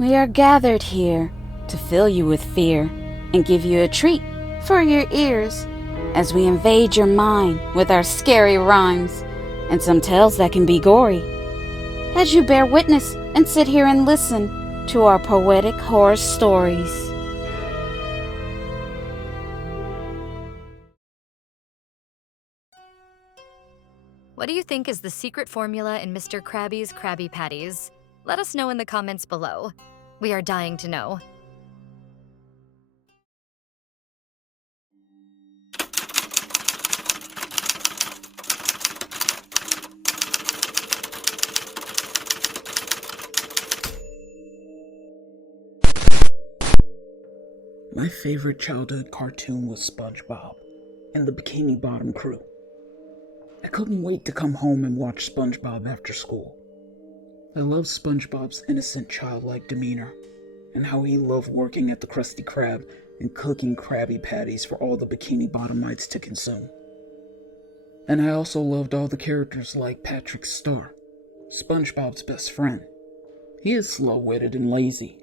We are gathered here to fill you with fear and give you a treat for your ears as we invade your mind with our scary rhymes and some tales that can be gory. As you bear witness and sit here and listen to our poetic horror stories. What do you think is the secret formula in Mr. Krabby's Krabby Patties? Let us know in the comments below. We are dying to know. My favorite childhood cartoon was SpongeBob and the Bikini Bottom crew. I couldn't wait to come home and watch SpongeBob after school. I loved SpongeBob's innocent childlike demeanor and how he loved working at the Krusty Krab and cooking Krabby Patties for all the Bikini Bottomites to consume. And I also loved all the characters like Patrick Star, SpongeBob's best friend. He is slow-witted and lazy,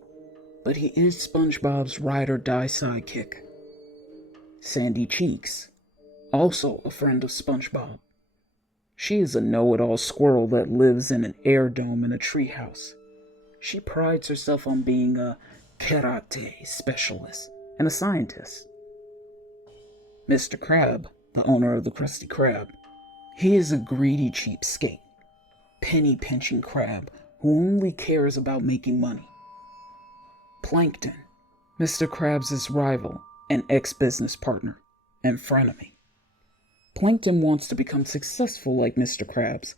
but he is SpongeBob's ride-or-die sidekick. Sandy Cheeks, also a friend of SpongeBob. She is a know-it-all squirrel that lives in an air dome in a treehouse. She prides herself on being a karate specialist and a scientist. Mr. Krab, the owner of the Krusty Krab, he is a greedy cheapskate, penny-pinching crab who only cares about making money. Plankton, Mr. Krabs' rival and ex-business partner and frenemy. Plankton wants to become successful like Mr. Krabs.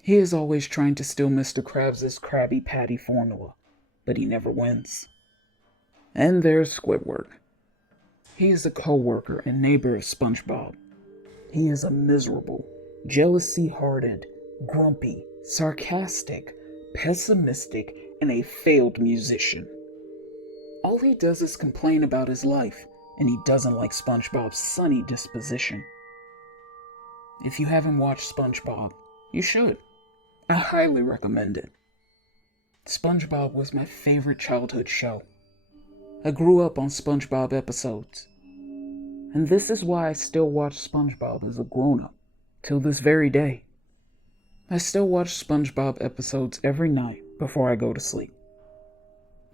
He is always trying to steal Mr. Krabs' Krabby Patty formula, but he never wins. And there's Squidward. He is a co-worker and neighbor of SpongeBob. He is a miserable, jealousy-hearted, grumpy, sarcastic, pessimistic, and a failed musician. All he does is complain about his life, and he doesn't like SpongeBob's sunny disposition. If you haven't watched SpongeBob, you should. I highly recommend it. SpongeBob was my favorite childhood show. I grew up on SpongeBob episodes. And this is why I still watch SpongeBob as a grown-up, till this very day. I still watch SpongeBob episodes every night before I go to sleep.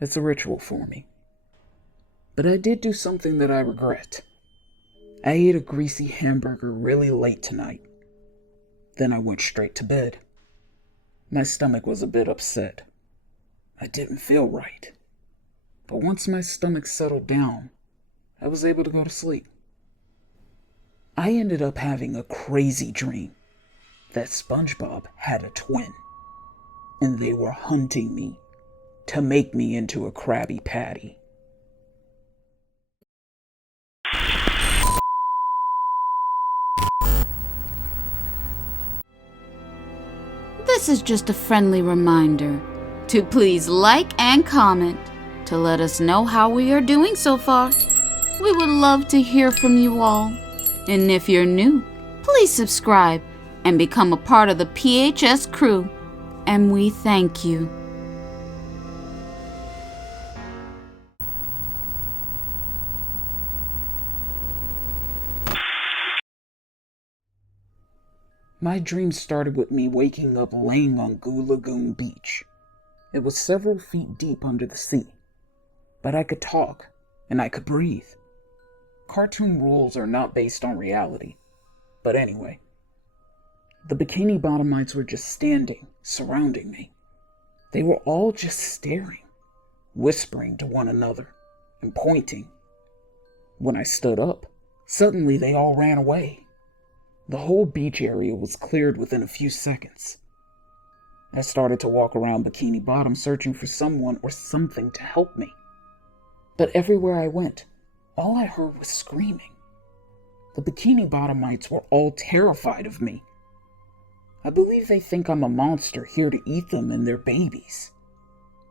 It's a ritual for me. But I did do something that I regret. I ate a greasy hamburger really late tonight. Then I went straight to bed. My stomach was a bit upset. I didn't feel right. But once my stomach settled down, I was able to go to sleep. I ended up having a crazy dream that SpongeBob had a twin, and they were hunting me to make me into a Krabby Patty. This is just a friendly reminder to please like and comment to let us know how we are doing so far. We would love to hear from you all. And if you're new, please subscribe and become a part of the PHS crew. And we thank you. My dream started with me waking up laying on Goo Lagoon Beach. It was several feet deep under the sea, but I could talk and I could breathe. Cartoon rules are not based on reality, but anyway. The Bikini Bottomites were just standing, surrounding me. They were all just staring, whispering to one another and pointing. When I stood up, suddenly they all ran away. The whole beach area was cleared within a few seconds. I started to walk around Bikini Bottom searching for someone or something to help me. But everywhere I went, all I heard was screaming. The Bikini Bottomites were all terrified of me. I believe they think I'm a monster here to eat them and their babies.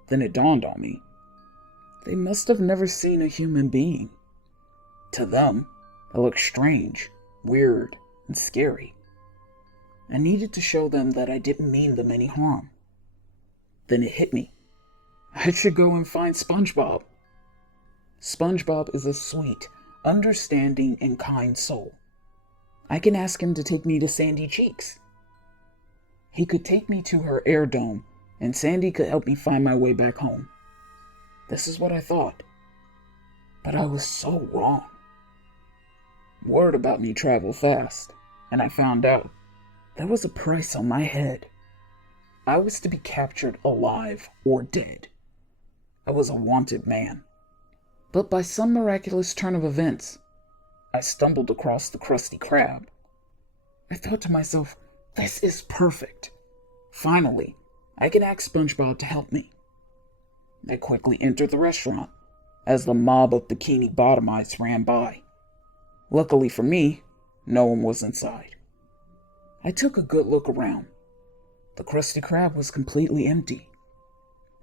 Then it dawned on me. They must have never seen a human being. To them, I looked strange, weird, and scary. I needed to show them that I didn't mean them any harm. Then it hit me. I should go and find SpongeBob. SpongeBob is a sweet, understanding, and kind soul. I can ask him to take me to Sandy Cheeks. He could take me to her air dome, and Sandy could help me find my way back home. This is what I thought. But I was so wrong. Word about me traveled fast, and I found out there was a price on my head. I was to be captured alive or dead. I was a wanted man. But by some miraculous turn of events, I stumbled across the Krusty Krab. I thought to myself, this is perfect. Finally, I can ask SpongeBob to help me. I quickly entered the restaurant as the mob of Bikini Bottomites ran by. Luckily for me, no one was inside. I took a good look around. The Krusty Krab was completely empty.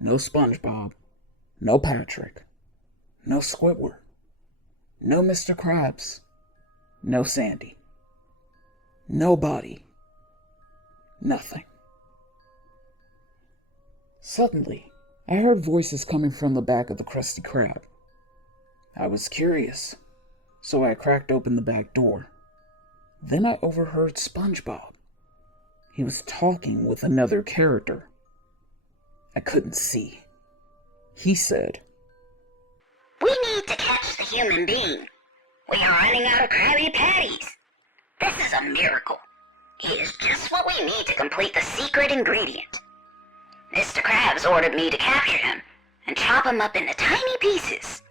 No SpongeBob, no Patrick, no Squidward, no Mr. Krabs, no Sandy. Nobody. Nothing. Suddenly, I heard voices coming from the back of the Krusty Krab. I was curious, so I cracked open the back door. Then I overheard SpongeBob. He was talking with another character. I couldn't see. He said, "We need to catch the human being. We are running out of Krabby Patties. This is a miracle. He is just what we need to complete the secret ingredient. Mr. Krabs ordered me to capture him and chop him up into tiny pieces.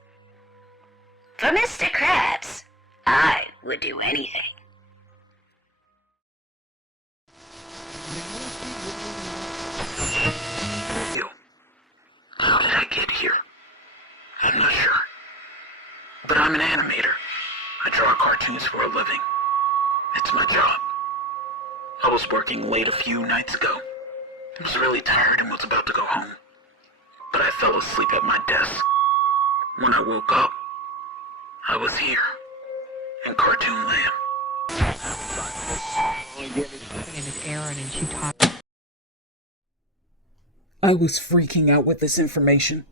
For Mr. Krabs, I would do anything." How did I get here? I'm not sure. But I'm an animator. I draw cartoons for a living. It's my job. I was working late a few nights ago. I was really tired and was about to go home. But I fell asleep at my desk. When I woke up, I was here, in Cartoon Land. I was freaking out with this information.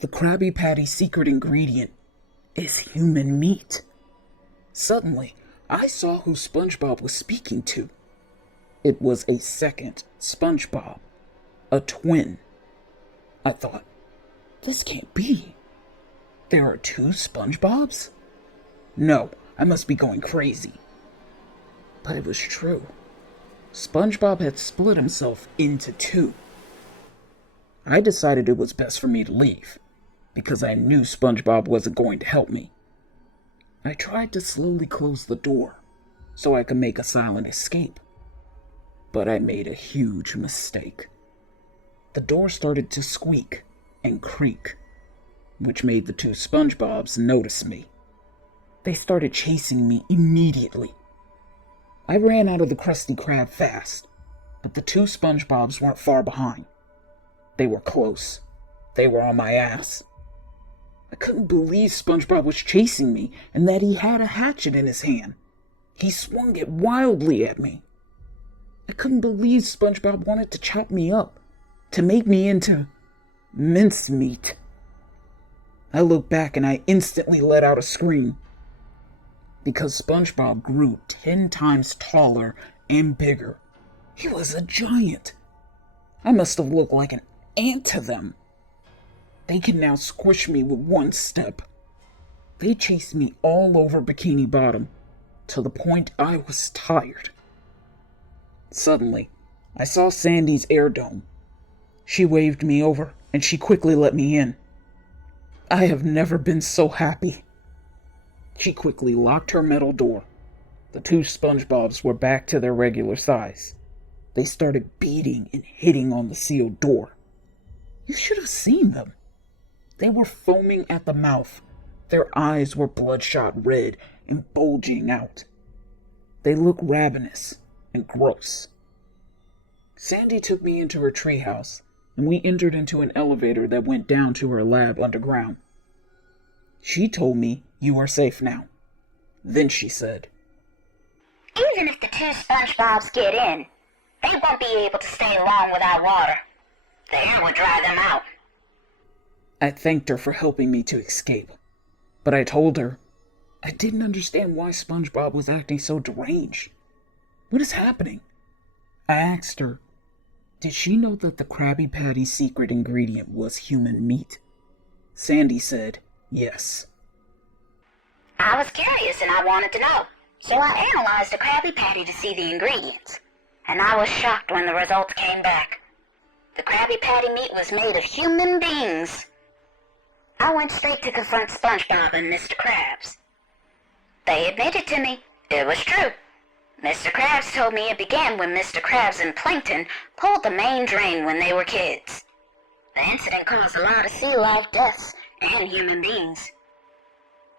The Krabby Patty secret ingredient is human meat. Suddenly, I saw who SpongeBob was speaking to. It was a second SpongeBob, a twin. I thought, this can't be. There are two SpongeBobs? No, I must be going crazy. But it was true. SpongeBob had split himself into two. I decided it was best for me to leave, because I knew SpongeBob wasn't going to help me. I tried to slowly close the door, so I could make a silent escape. But I made a huge mistake. The door started to squeak and creak, which made the two SpongeBobs notice me. They started chasing me immediately. I ran out of the Krusty Krab fast, but the two SpongeBobs weren't far behind. They were close. They were on my ass. I couldn't believe SpongeBob was chasing me and that he had a hatchet in his hand. He swung it wildly at me. I couldn't believe SpongeBob wanted to chop me up, to make me into mincemeat. I looked back and I instantly let out a scream. Because SpongeBob grew 10 times taller and bigger. He was a giant. I must have looked like an ant to them. They could now squish me with one step. They chased me all over Bikini Bottom, to the point I was tired. Suddenly, I saw Sandy's air dome. She waved me over, and she quickly let me in. I have never been so happy. She quickly locked her metal door. The two SpongeBobs were back to their regular size. They started beating and hitting on the sealed door. You should have seen them. They were foaming at the mouth. Their eyes were bloodshot red and bulging out. They looked ravenous and gross. Sandy took me into her treehouse, and we entered into an elevator that went down to her lab underground. She told me, "You are safe now." Then she said, "Even if the two SpongeBobs get in, they won't be able to stay long without water. The air will dry them out." I thanked her for helping me to escape, but I told her I didn't understand why SpongeBob was acting so deranged. What is happening? I asked her, did she know that the Krabby Patty's secret ingredient was human meat? Sandy said, yes. I was curious and I wanted to know, so I analyzed a Krabby Patty to see the ingredients, and I was shocked when the results came back. The Krabby Patty meat was made of human beings. I went straight to confront SpongeBob and Mr. Krabs. They admitted to me it was true. Mr. Krabs told me it began when Mr. Krabs and Plankton pulled the main drain when they were kids. The incident caused a lot of sea life deaths and human beings.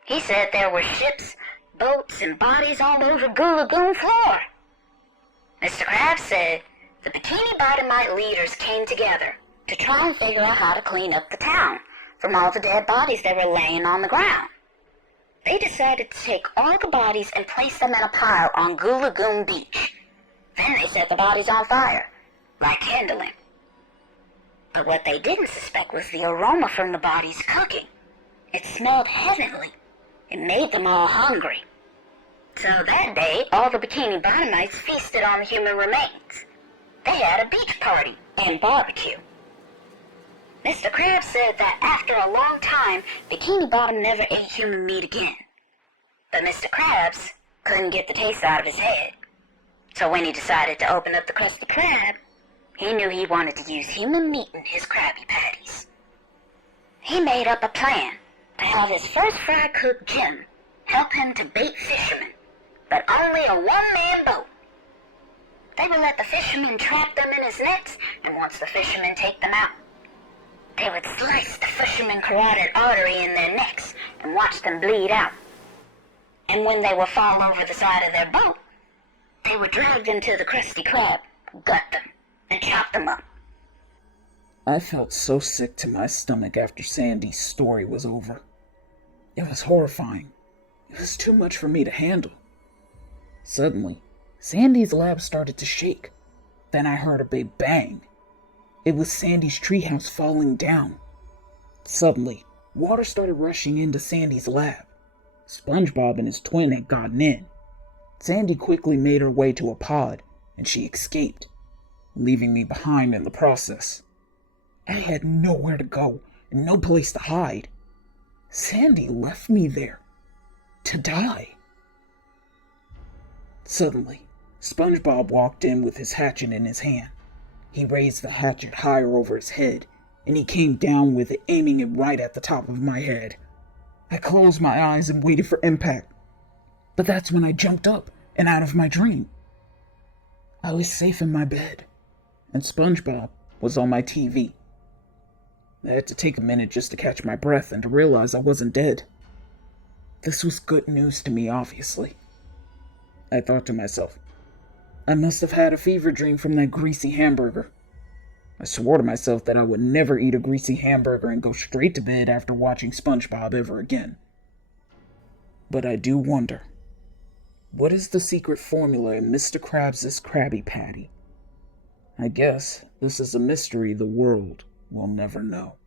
He said there were ships, boats, and bodies all over Goo Lagoon floor. Mr. Krabs said the Bikini Bottomite leaders came together to try and figure out how to clean up the town from all the dead bodies that were laying on the ground. They decided to take all the bodies and place them in a pile on Goo Lagoon Beach. Then they set the bodies on fire, like kindling. But what they didn't suspect was the aroma from the bodies cooking. It smelled heavenly. It made them all hungry. So that day, all the Bikini Bottomites feasted on the human remains. They had a beach party and barbecue. Mr. Krabs said that after a long time, Bikini Bottom never ate human meat again. But Mr. Krabs couldn't get the taste out of his head. So when he decided to open up the Krusty Krab, he knew he wanted to use human meat in his Krabby Patties. He made up a plan to have his first fry cook, Jim, help him to bait fishermen, but only a one-man boat. They would let the fishermen trap them in his nets, and once the fishermen take them out, they would slice the fishermen carotid artery in their necks and watch them bleed out. And when they would fall over the side of their boat, they would drag them to the Krusty Krab, gut them, and chop them up. I felt so sick to my stomach after Sandy's story was over. It was horrifying. It was too much for me to handle. Suddenly, Sandy's lab started to shake. Then I heard a big bang. It was Sandy's treehouse falling down. Suddenly, water started rushing into Sandy's lab. SpongeBob and his twin had gotten in. Sandy quickly made her way to a pod, and she escaped, leaving me behind in the process. I had nowhere to go and no place to hide. Sandy left me there to die. Suddenly, SpongeBob walked in with his hatchet in his hand. He raised the hatchet higher over his head, and he came down with it, aiming it right at the top of my head. I closed my eyes and waited for impact, but that's when I jumped up and out of my dream. I was safe in my bed, and SpongeBob was on my TV. I had to take a minute just to catch my breath and to realize I wasn't dead. This was good news to me, obviously. I thought to myself, I must have had a fever dream from that greasy hamburger. I swore to myself that I would never eat a greasy hamburger and go straight to bed after watching SpongeBob ever again. But I do wonder, what is the secret formula in Mr. Krabs' Krabby Patty? I guess this is a mystery the world will never know.